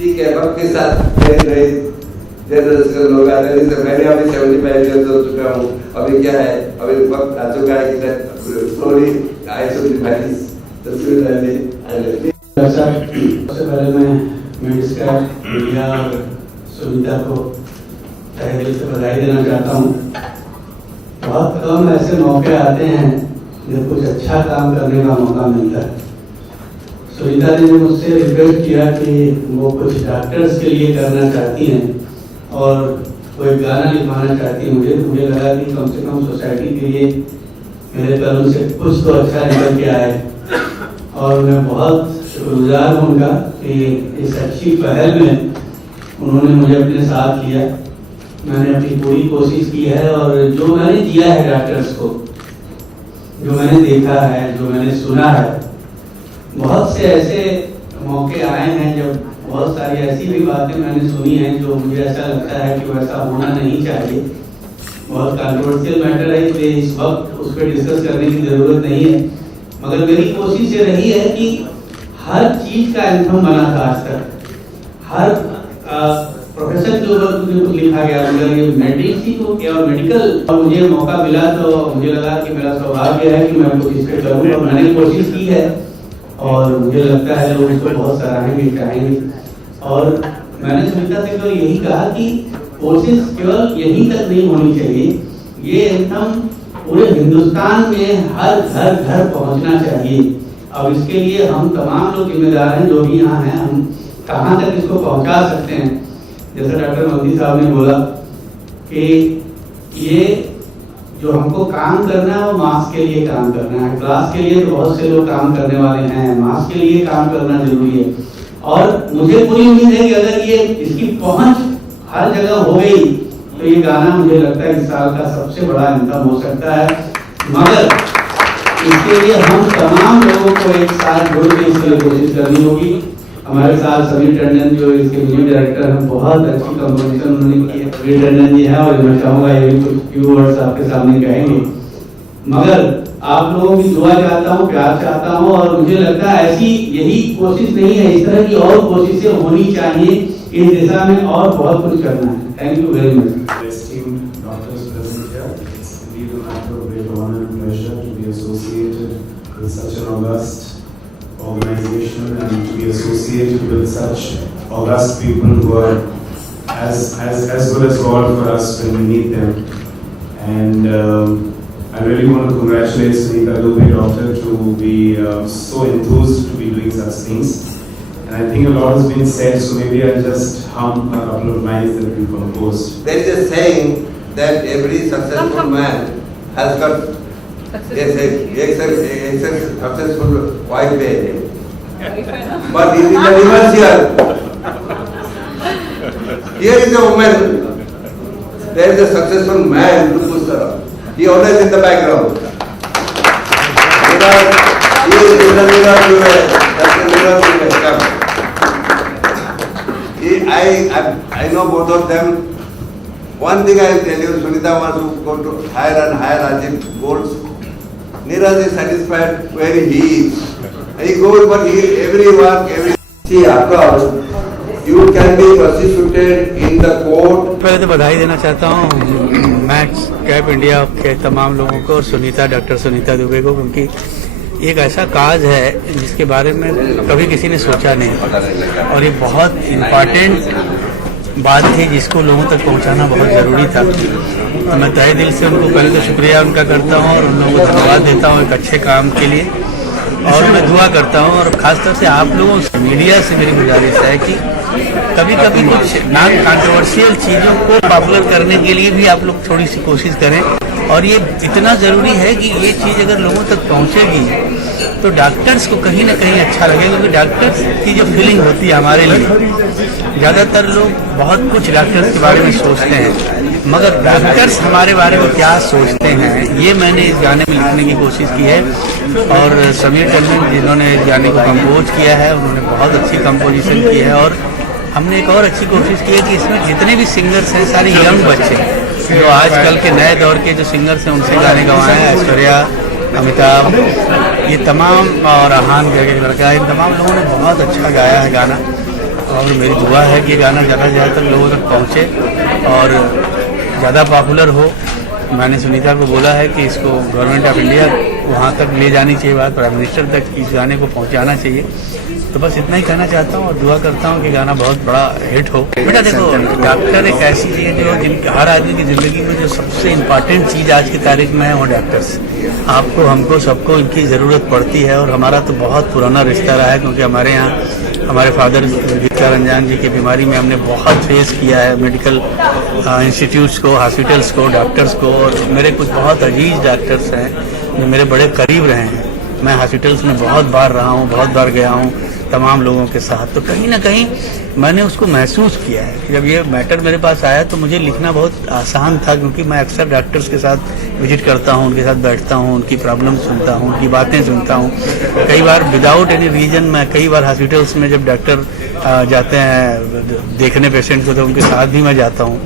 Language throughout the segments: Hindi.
ठीक है, वक्त के साथ नए जनरेशन लोग आ रहे हैं। मैंने अभी 75 ईयर्स हो चुका हूँ। अभी क्या है, अभी वक्त आ चुका है कि slowly I should revise the future. सबसे पहले मैं मिनिस्टर मीडिया और सुनीता को तहे दिल से बधाई देना चाहता हूँ। बहुत कम ऐसे मौके आते हैं जब कुछ अच्छा काम करने का मौका मिलता है। सुनीता ने मुझसे रिक्वेस्ट किया कि वो कुछ डॉक्टर्स के लिए करना चाहती हैं और वो एक गाना लिखवाना चाहती है। मुझे लगा कि कम से कम सोसाइटी के लिए मेरे कलम से कुछ तो अच्छा निकल के आए, और मैं बहुत शुक्रगुजार हूँ उनका कि इस अच्छी पहल में उन्होंने मुझे अपने साथ लिया। मैंने अपनी पूरी कोशिश की है, और जो मैंने दिया है डॉक्टर्स को, जो मैंने देखा है, जो मैंने सुना है, बहुत से ऐसे मौके आए हैं जब बहुत सारी ऐसी भी बातें मैंने सुनी हैं जो मुझे ऐसा लगता है कि वैसा होना नहीं चाहिए। बहुत कंट्रोवर्शियल मैटर है, इसलिए इस वक्त उस पर डिस्कस करने की जरूरत नहीं है। मगर मेरी कोशिश ये रही है कि हर चीज का एंथम बना था आज तक। हर प्रोफेशन के ऊपर कुछ लिखा गया, मगर ये मेडिसिन को क्या और मेडिकल, और मुझे मौका मिला तो मुझे लगा कि मेरा सौभाग्य है कि मैं कुछ इस पर करूँ, और मैंने कोशिश की है, और मुझे लगता है लोग इसको बहुत सराहेंगे, चाहेंगे। और मैंने सुनीता से केवल यही कहा कि कोशिश केवल यहीं तक नहीं होनी चाहिए, ये एकदम पूरे हिंदुस्तान में हर घर पहुंचना चाहिए। अब इसके लिए हम तमाम लोग जिम्मेदार हैं, जो भी यहाँ हैं, हम कहाँ तक इसको पहुंचा सकते हैं। जैसा डॉक्टर मोदी साहब ने बोला कि ये जो हमको काम करना है वो मास के लिए काम करना है। क्लास के लिए तो बहुत से लोग काम करने वाले हैं, मास के लिए काम करना जरूरी है। और मुझे पूरी उम्मीद है कि अगर ये इसकी पहुंच हर जगह हो गई तो ये गाना मुझे लगता है इस साल का सबसे बड़ा एंथम हो सकता है। मगर इसके लिए हम तमाम लोगों को एक साथ जुड़ के इसके लिए कोशिश करनी होगी। हमारे साथ समीर टंडन जो इसके म्यूजिक डायरेक्टर हैं, बहुत अच्छी कंपोजिशन उन्होंने की है। समीर टंडन जी हैं, और मैं चाहूँगा ये भी कुछ फ्यू वर्ड्स आपके सामने कहेंगे। मगर आप लोगों की दुआ चाहता हूँ, प्यार चाहता हूँ, और मुझे लगता है ऐसी यही कोशिश नहीं है, इस तरह की और कोशिशें होनी चाहिए। इस दिशा में और बहुत कुछ करना है। Thank you very much. Such an august organization and to be associated with such august people who are as good as God for us when we meet them. And I really want to congratulate Sunita Dubey, doctor, to be so enthused to be doing such things. And I think a lot has been said, so maybe I'll just hum a couple of lines that we composed. There is a saying that every successful man has got एक successful wife है, but it is the reverse here. Here is a woman, there is a successful man to push her up. He always in the background. I know both of them. One thing I will tell you, Sunita wants to go to higher and higher achieve goals. Neeraj is satisfied where he is. He goes, but every work, see, occurs, you can be prosecuted in the court. पहले तो बधाई देना चाहता हूँ मैक्स कैप इंडिया के तमाम लोगों को और सुनीता, डॉक्टर सुनीता दुबे को, क्योंकि एक ऐसा काज है जिसके बारे में कभी किसी ने सोचा नहीं, और ये बहुत इम्पॉर्टेंट बात थी जिसको लोगों तक पहुंचाना बहुत ज़रूरी था। तो मैं तहे दिल से उनको पहले तो शुक्रिया उनका करता हूं, और उन लोगों को धन्यवाद देता हूं एक अच्छे काम के लिए, और मैं दुआ करता हूं। और ख़ासतौर से आप लोगों से, मीडिया से मेरी गुजारिश है कि कभी कभी कुछ नॉन कंट्रोवर्शियल चीज़ों को पॉपुलर करने के लिए भी आप लोग थोड़ी सी कोशिश करें। और ये इतना ज़रूरी है कि ये चीज़ अगर लोगों तक पहुँचेगी तो डॉक्टर्स को कहीं ना कहीं अच्छा लगेगा, क्योंकि डॉक्टर्स की जो फीलिंग होती है हमारे लिए, ज़्यादातर लोग बहुत कुछ डॉक्टर्स के बारे में सोचते हैं, मगर डॉक्टर्स हमारे बारे में क्या सोचते हैं ये मैंने इस गाने में लिखने की कोशिश की है। और समीर टंडन जिन्होंने इस गाने को कंपोज किया है, उन्होंने बहुत अच्छी कंपोजिशन की है। और हमने एक और अच्छी कोशिश की है कि इसमें जितने भी सिंगर्स हैं सारे यंग बच्चे, जो आजकल के नए दौर के जो सिंगर्स हैं उनसे गाने गवाए हैं। ऐश्वर्या, अमिताभ, ये तमाम, और आहान लड़का, इन तमाम लोगों ने बहुत अच्छा गाया है गाना। और मेरी दुआ है कि गाना ज़्यादा से ज़्यादा लोगों तक पहुँचे और ज़्यादा पॉपुलर हो। मैंने सुनीता को बोला है कि इसको गवर्नमेंट ऑफ इंडिया वहाँ तक ले जानी चाहिए, बात प्राइम मिनिस्टर तक इस गाने को पहुँचाना चाहिए। तो बस इतना ही कहना चाहता हूँ और दुआ करता हूँ कि गाना बहुत बड़ा हिट हो। बेटा देखो, डॉक्टर एक ऐसी चीज़ है जो हर आदमी की ज़िंदगी में जो सबसे इम्पॉर्टेंट चीज़ आज की तारीख में है वो डॉक्टर्स। आपको, हमको, सबको इनकी ज़रूरत पड़ती है और हमारा तो बहुत पुराना रिश्ता रहा है, क्योंकि हमारे यहाँ हमारे फादर गीता रंजान जी की बीमारी में हमने बहुत फेस किया है मेडिकल इंस्टीट्यूट्स को, हॉस्पिटल्स को, डॉक्टर्स को। और मेरे कुछ बहुत अजीज डॉक्टर्स हैं जो मेरे बड़े करीब रहे हैं। मैं हॉस्पिटल्स में बहुत बार रहा हूँ, बहुत बार गया हूँ तमाम लोगों के साथ। तो कहीं ना कहीं मैंने उसको महसूस किया है। जब ये मैटर मेरे पास आया तो मुझे लिखना बहुत आसान था, क्योंकि मैं अक्सर डॉक्टर्स के साथ विजिट करता हूँ, उनके साथ बैठता हूँ, उनकी प्रॉब्लम सुनता हूँ, उनकी बातें सुनता हूँ। कई बार विदाउट एनी रीजन मैं कई बार हॉस्पिटल्स में जब डॉक्टर जाते हैं देखने पेशेंट को तो उनके साथ भी मैं जाता हूँ।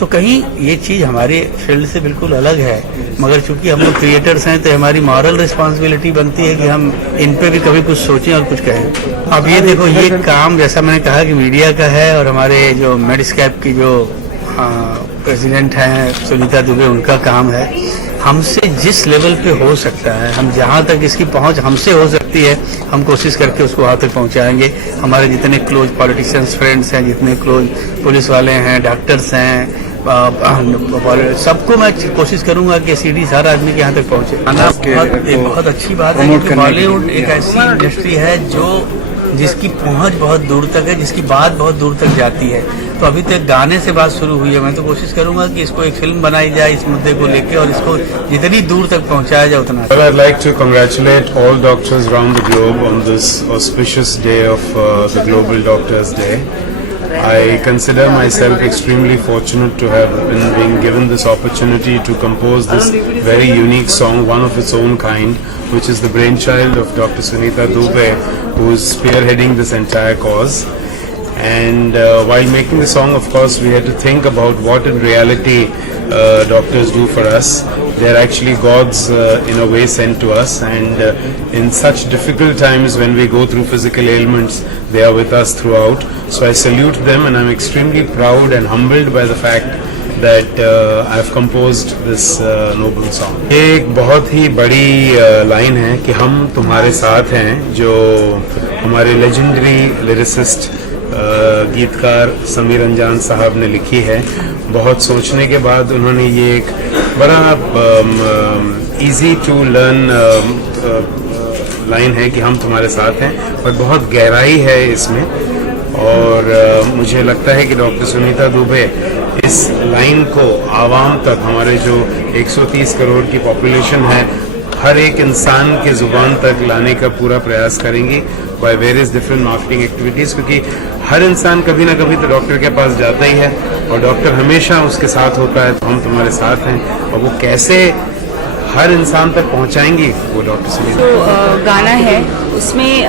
तो कहीं ये चीज़ हमारे फील्ड से बिल्कुल अलग है, मगर चूंकि हम लोग क्रिएटर्स हैं तो हमारी मॉरल रिस्पॉन्सिबिलिटी बनती है कि हम इन पे भी कभी कुछ सोचें और कुछ कहें। अब ये देखो, ये काम जैसा मैंने कहा कि मीडिया का है और हमारे जो मेडिस्कैप की जो प्रेसिडेंट हैं सुनीता दुबे, उनका काम है। हमसे जिस लेवल पे हो सकता है, हम जहाँ तक इसकी पहुँच हमसे हो सकती है, हम कोशिश करके उसको वहाँ तक पहुँचाएंगे। हमारे जितने क्लोज पॉलिटिशियंस फ्रेंड्स हैं, जितने क्लोज पुलिस वाले हैं, डॉक्टर्स हैं, सबको मैं कोशिश करूंगा कि सीडी हर आदमी के यहाँ तक पहुँचे। एक बहुत अच्छी बात है कि बॉलीवुड एक ऐसी इंडस्ट्री है जिसकी पहुंच बहुत दूर तक है, जिसकी बात बहुत दूर तक जाती है। तो अभी तो एक गाने से बात शुरू हुई है, मैं तो कोशिश करूंगा कि इसको एक फिल्म बनाई जाए इस मुद्दे को लेके और इसको जितनी दूर तक पहुंचाया जाए उतना। I'd like to congratulate all doctors around the globe on this auspicious day of the Global Doctors Day. I consider myself extremely fortunate to have been given this opportunity to compose this very unique song, one of its own kind, which is the brainchild of Dr. Sunita Dubey, who is spearheading this entire cause. And while making the song, of course, we had to think about what in reality doctors do for us. They are actually gods in a way sent to us, and in such difficult times when we go through physical ailments, they are with us throughout. So I salute them, and I'm extremely proud and humbled by the fact that I've composed this noble song. एक बहुत ही बड़ी लाइन है कि हम तुम्हारे साथ हैं, जो हमारे लेजेंडरी लिरिसिस्ट गीतकार समीर रंजान साहब ने लिखी है। बहुत सोचने के बाद उन्होंने ये एक बड़ा इजी टू लर्न लाइन है कि हम तुम्हारे साथ हैं, और बहुत गहराई है इसमें। और मुझे लगता है कि डॉक्टर सुनीता दुबे इस लाइन को आवाम तक, हमारे जो 130 करोड़ की पॉपुलेशन है, हर एक इंसान के जुबान तक लाने का पूरा प्रयास करेंगी by various different marketing activities, क्योंकि हर इंसान कभी ना कभी तो डॉक्टर के पास जाता ही है और डॉक्टर हमेशा उसके साथ होता है। तो हम तुम्हारे साथ हैं, और वो कैसे हर इंसान तक पहुंचाएंगी वो डॉक्टर से। जो गाना है उसमें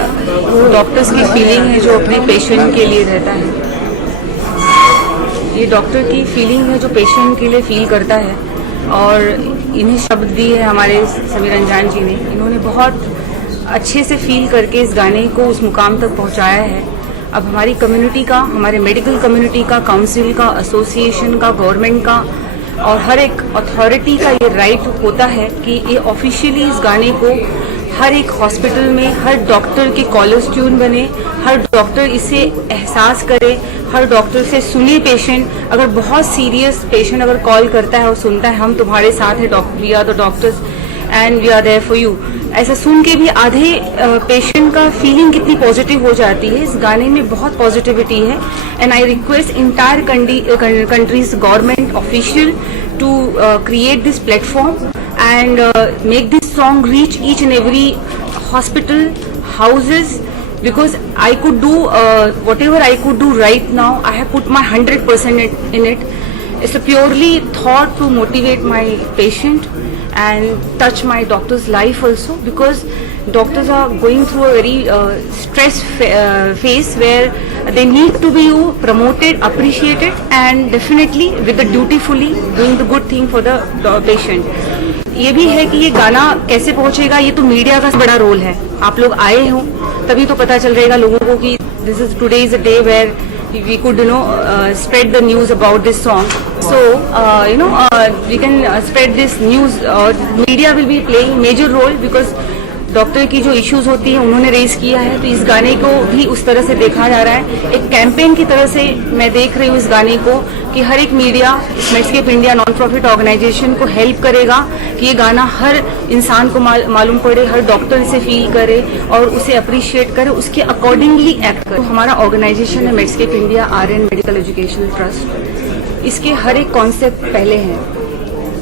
वो डॉक्टर्स की फीलिंग है जो अपने पेशेंट के लिए रहता है। ये डॉक्टर की फीलिंग है जो पेशेंट के लिए फील करता है, और इन्हें शब्द दिए हमारे समीर रंजान जी ने। इन्होंने बहुत अच्छे से फील करके इस गाने को उस मुकाम तक पहुंचाया है। अब हमारी कम्युनिटी का, हमारे मेडिकल कम्युनिटी का, काउंसिल का, एसोसिएशन का, गवर्नमेंट का और हर एक अथॉरिटी का ये राइट होता है कि ये ऑफिशियली इस गाने को हर एक हॉस्पिटल में हर डॉक्टर के कॉलर्स ट्यून बने, हर डॉक्टर इसे एहसास करे, हर डॉक्टर से सुने पेशेंट। अगर बहुत सीरियस पेशेंट अगर कॉल करता है और सुनता है हम तुम्हारे साथ है, we are the doctors and we are there for you, ऐसा सुन के भी आधे पेशेंट का फीलिंग कितनी पॉजिटिव हो जाती है। इस गाने में बहुत पॉजिटिविटी है, and I request entire countries government official to create this platform and make this song reach each and every hospital, houses, because I could do whatever I could do right now. I have put my 100% in it. It's a purely thought to motivate my patient and touch my doctor's life also, because doctors are going through a very stress phase where they need to be promoted, appreciated, and definitely with the dutifully doing the good thing for the patient. ये भी है कि ये गाना कैसे पहुंचेगा, ये तो मीडिया का बड़ा रोल है। आप लोग आए हो तभी तो पता चल रहेगा लोगों को कि this is today is a day where we could spread the news about this song. So we can spread this news. Media will be playing major role because doctor की जो इश्यूज होती है उन्होंने रेज किया है, तो इस गाने को भी उस तरह से देखा जा रहा है। एक कैंपेन की तरह से मैं देख रही हूँ इस गाने को कि हर एक media Medscape India non profit organisation को हेल्प करेगा कि ये गाना हर इंसान को मालूम पड़े, हर डॉक्टर इसे फील करे और उसे अप्रिशिएट करे, उसके अकॉर्डिंगली एक्ट करे। तो हमारा ऑर्गेनाइजेशन है Medscape India RN medical educational trust. इसके हर एक कॉन्सेप्ट पहले हैं।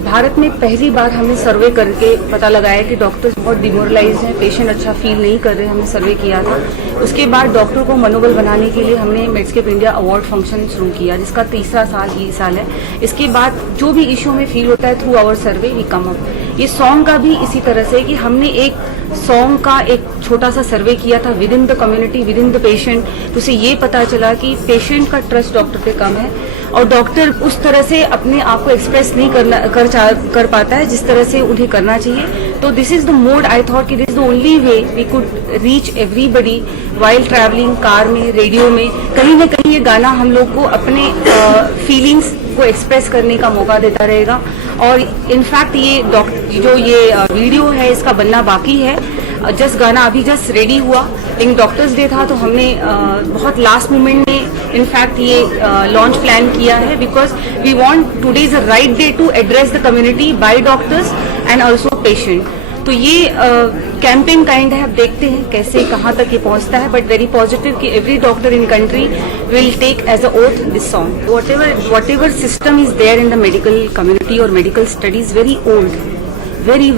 भारत में पहली बार हमने सर्वे करके पता लगाया कि डॉक्टर्स बहुत डिमोरलाइज हैं, पेशेंट अच्छा फील नहीं कर रहे, हमने सर्वे किया था। उसके बाद डॉक्टर को मनोबल बनाने के लिए हमने मेड्सकेप इंडिया अवार्ड फंक्शन शुरू किया, जिसका तीसरा साल ही साल है। इसके बाद जो भी इशू में फील होता है through our survey we come up. ये सॉन्ग का भी इसी तरह से कि हमने एक सॉन्ग का एक छोटा सा सर्वे किया था with in the community, with in the patient, तो उसे ये पता चला कि पेशेंट का ट्रस्ट डॉक्टर पे कम है और डॉक्टर उस तरह से अपने आप को एक्सप्रेस नहीं कर पाता है जिस तरह से उन्हें करना चाहिए। तो this is the mode I thought कि this is the only way we could reach everybody while travelling, car में, रेडियो में, कहीं न कहीं ये गाना हम लोग को अपने फीलिंग्स को एक्सप्रेस करने का मौका देता रहेगा। और इनफैक्ट ये जो ये वीडियो है इसका बनना बाकी है, जस्ट गाना अभी जस्ट रेडी हुआ, लेकिन डॉक्टर्स डे था तो हमने बहुत लास्ट मोमेंट में इनफैक्ट ये लॉन्च प्लान किया है because we want today is a right day to address the community by doctors and also patient. तो ये कैंपेन काइंड है, अब देखते हैं कैसे कहाँ तक ये पहुँचता है, बट वेरी पॉजिटिव कि every doctor in country will take as a oath this song. Whatever system is there in the medical community और medical studies very old, very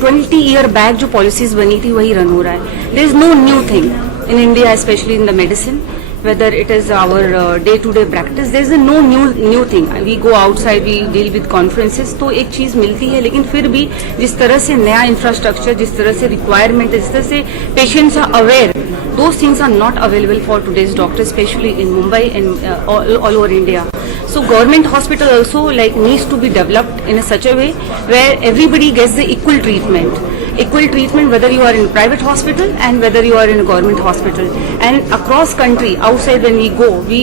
20 year back जो पॉलिसीज बनी थी वही रन हो रहा है। There is no new thing in India, specially in the medicine, whether it is our day-to-day practice, there is no new thing. We go outside, we deal with conferences, तो एक चीज मिलती है, लेकिन फिर भी जिस तरह से नया इंफ्रास्ट्रक्चर, जिस तरह से रिक्वायरमेंट है, जिस तरह से patients are aware, those things are not available for today's doctors, especially in Mumbai and all over India. So government hospital also needs to be developed in such a way where everybody gets the equal treatment whether you are in a private hospital and whether you are in a government hospital. And across country, outside when we go, we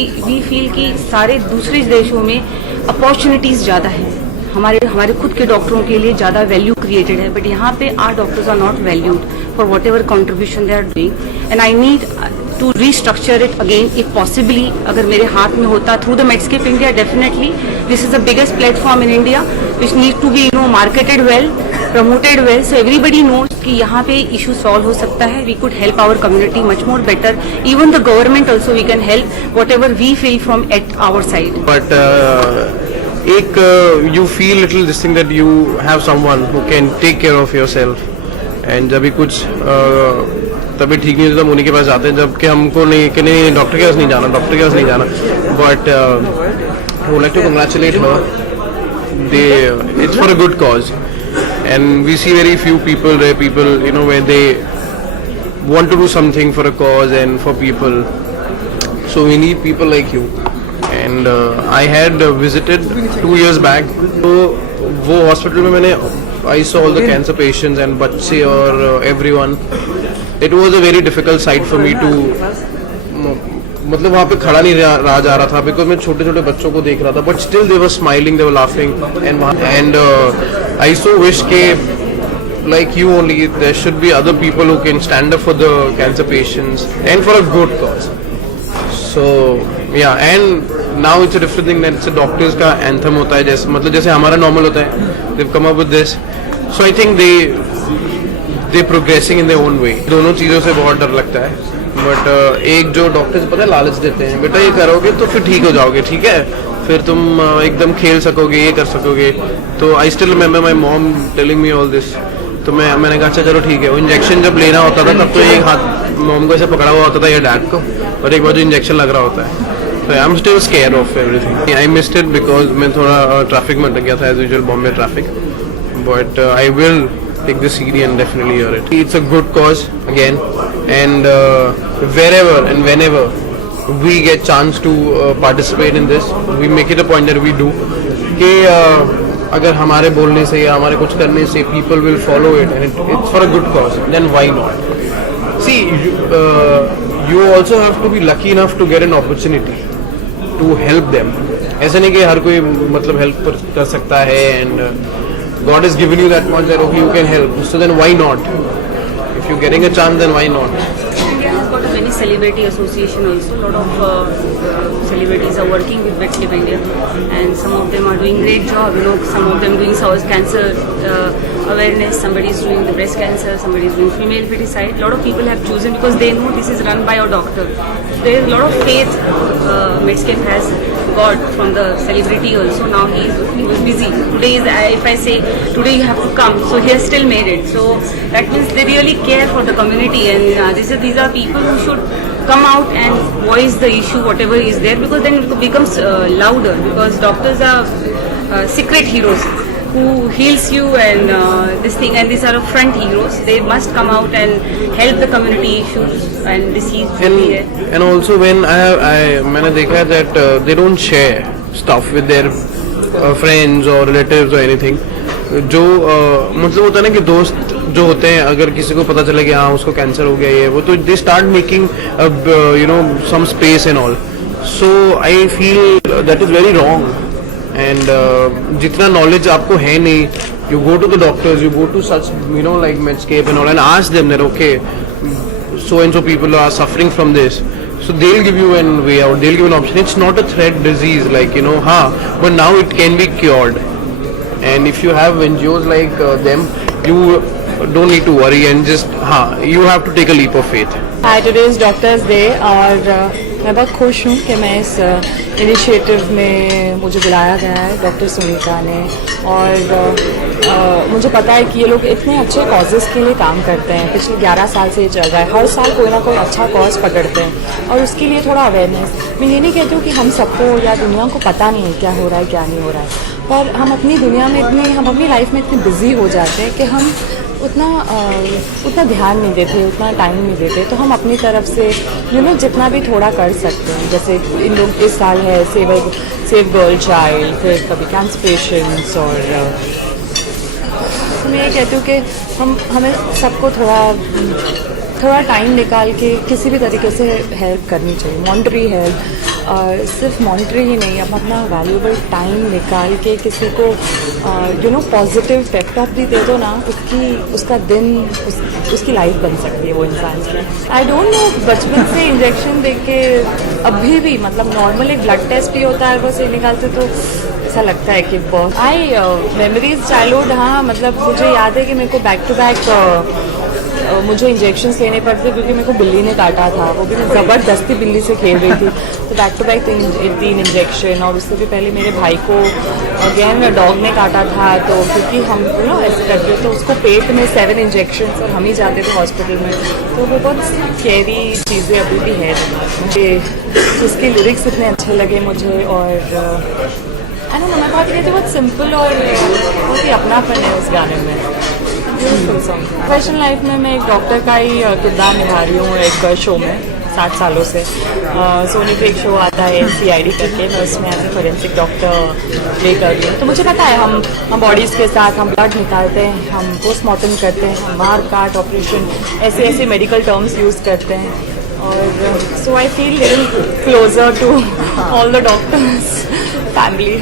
feel कि सारे दूसरे देशों में अपॉर्चुनिटीज ज़्यादा है, हमारे खुद के डॉक्टरों के लिए ज़्यादा वैल्यू क्रिएटेड है, बट यहाँ पे are doctors are not valued for whatever contribution they are doing. And I need to restructure it again if possibly, अगर मेरे हाथ में होता through the Medscape India, definitely this is the biggest platform in India which need to be marketed well, promoted well, so everybody knows कि यहाँ पे इशू सॉल्व हो सकता है। We could help our community much more better. Even the government also we can help whatever we feel from at our side. But you feel little this thing that you have someone who can take care of yourself. And जब भी कुछ तबीयत ठीक नहीं होती तो मुनि के पास जाते हैं, जबकि हमको नहीं डॉक्टर के पास नहीं जाना, But I would like to congratulate her. It's for a good cause. And we see very few people, rare people, where they want to do something for a cause and for people. So we need people like you. And I had visited 2 years back. So वो hospital में I saw all the cancer patients and बच्चे और everyone. It was a very difficult sight for me to मतलब वहाँ पे खड़ा नहीं रहा जा रहा था, बिकॉज मैं छोटे छोटे बच्चों को देख रहा था, but still they were smiling, they were laughing, and I so wish के like you only there should be other people who can stand up for the cancer patients and for a good cause. So yeah, and now it's a different thing that it's a doctors का anthem होता है, जैसे मतलब जैसे हमारा normal होता है, they've come up with this, so I think they progressing in their own way. दोनों चीज़ों से बहुत डर लगता है, बट एक जो डॉक्टर्स पता है लालच देते हैं, बेटा ये करोगे तो फिर ठीक हो जाओगे, ठीक है, फिर तुम एकदम खेल सकोगे, ये कर सकोगे। तो I still remember my mom telling me all this, तो मैंने कहा अच्छा चलो ठीक है। वो इंजेक्शन जब लेना होता था तब तो एक हाथ मॉम को ऐसे पकड़ा हुआ होता था या डैड को, और एक बार जो इंजेक्शन लग रहा होता है, तो I am still scared of everything. I missed it because मैं थोड़ा ट्रैफिक में अटक गया था, as usual Bombay traffic, but I will take the CD and definitely hear it. It's a good cause again, and wherever and whenever we get chance to participate in this, we make it a point that we do. कि अगर हमारे बोलने से या हमारे कुछ करने से people will follow it and it's for a good cause, then why not? See, you also have to be lucky enough to get an opportunity to help them. ऐसा नहीं कि हर कोई मतलब help कर सकता है, and God has given you that much that okay you can help. So then why not? If you're getting a chance, then why not? India has got a many celebrity association also. A lot of celebrities are working with VetLib India, and some of them are doing great job. You know, some of them doing cancer awareness. Somebody is doing the breast cancer. Somebody is doing female feticide. A lot of people have chosen because they know this is run by a doctor. There is a lot of faith Medscape has got from the celebrity also. Now he was busy. Today is, if I say today you have to come, so he has still made it. So that means they really care for the community, and these are people who should come out and voice the issue, whatever is there, because then it becomes louder. Because doctors are secret heroes who heals you and this thing, and these are front heroes. They must come out and help the community issues and disease. And also when मैंने देखा है that they don't share stuff with their friends or relatives or anything. जो मतलब होता है ना कि दोस्त जो होते हैं, अगर किसी को पता चले कि हाँ उसको कैंसर हो गया ये वो, तो they start making you know some space and all. So I feel that is very wrong. And जितना knowledge आपको है नहीं, you go to the doctors, you go to such you know like Medscape and all, and ask them that okay, so and so people are suffering from this, so they'll give you an way out, they'll give an option. It's not a threat disease like you know, but now it can be cured. And if you have NGOs like them, you don't need to worry and just you have to take a leap of faith. Hi, today is Doctors Day और मैं बहुत खुश हूँ कि मैं इस इनिशिएटिव में मुझे बुलाया गया है डॉक्टर सुनीता ने, और मुझे पता है कि ये लोग इतने अच्छे कॉजेज़ के लिए काम करते हैं. पिछले 11 साल से ये चल रहा है. हर साल कोई ना कोई अच्छा कॉज पकड़ते हैं और उसके लिए थोड़ा अवेयरनेस. मैं ये नहीं कहती हूँ कि हम सबको या दुनिया को पता नहीं है क्या हो रहा है क्या नहीं हो रहा है, पर हम अपनी दुनिया में हम अपनी लाइफ में इतने बिजी हो जाते हैं कि हम उतना ध्यान नहीं देते, उतना टाइम नहीं देते. तो हम अपनी तरफ से जितना भी थोड़ा कर सकते हैं. जैसे इन लोग इस साल है सेव गर्ल चाइल्ड, फिर कभी कैंसर पेशेंट्स, और मैं ये कहती हूँ कि हमें सबको थोड़ा टाइम निकाल के किसी भी तरीके से हेल्प करनी चाहिए. मॉनिटरी हेल्प, सिर्फ मॉनिटरी ही नहीं, अब अपना वैल्यूबल टाइम निकाल के किसी को पॉजिटिव पेप टॉक भी दे दो ना, उसका दिन उसकी लाइफ बन सकती है वो इंसान की. आई डोंट नो, बचपन से इंजेक्शन दे के अभी भी मतलब नॉर्मल एक ब्लड टेस्ट भी होता है बस ये निकालते, तो ऐसा लगता है कि बहुत मेमोरीज चाइल्डहुड. हाँ, मतलब मुझे याद है कि मेरे को बैक टू बैक मुझे इंजेक्शंस लेने पड़ते क्योंकि मेरे को बिल्ली ने काटा था, वो भी मैं ज़बरदस्ती बिल्ली से खेल रही थी. तो बैक टू बैक 3 इंजेक्शन, और उससे भी पहले मेरे भाई को अगेन डॉग ने काटा था. तो क्योंकि हम ऐसे करते थे, तो उसको पेट में 7 इंजेक्शन, और हम ही जाते थे हॉस्पिटल में. तो वो बहुत स्कैरी चीज़ें अभी भी है दिमाग में. उसके लिरिक्स इतने अच्छे लगे मुझे, और मैं बात कहती हूँ बहुत सिंपल और बहुत ही अपनापन है उस गाने में. प्रोफेशनल लाइफ में मैं एक डॉक्टर का ही किरदार निभा रही हूँ एक शो में 7 सालों से. सोनी पे एक शो आता है CID करके, मैं उसमें as a forensic doctor play कर रही हूँ. तो मुझे पता है हम बॉडीज़ के साथ हम ब्लड निकालते हैं, हम पोस्टमार्टम करते हैं, हम मार काट ऑपरेशन ऐसे मेडिकल टर्म्स यूज़ करते हैं. और so I feel little closer to all the doctors family.